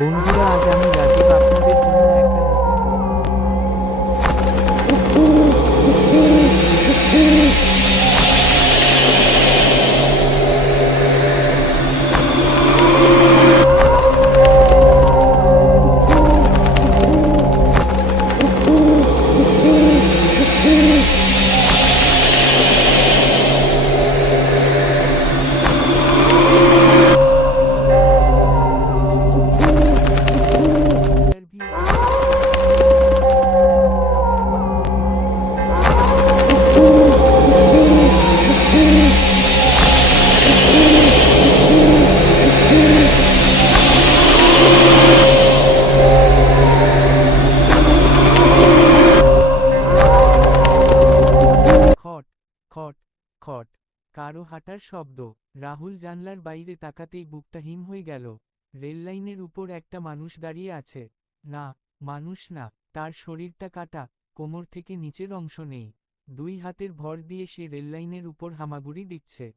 বন্ধুরা, আজ আমি রাজীব আপনাদের জন্য একটা নতুন খট খট খট কারো হাঁটার শব্দ। রাহুল জানলার বাইরে তাকাতেই বুকটা হিম হয়ে গেল। রেললাইনের উপর একটা মানুষ দাঁড়িয়ে আছে। না, মানুষ না, তার শরীরটা কাটা, কোমর থেকে নিচের অংশ নেই। দুই হাতের ভর দিয়ে সে রেললাইনের উপর হামাগুড়ি দিচ্ছে।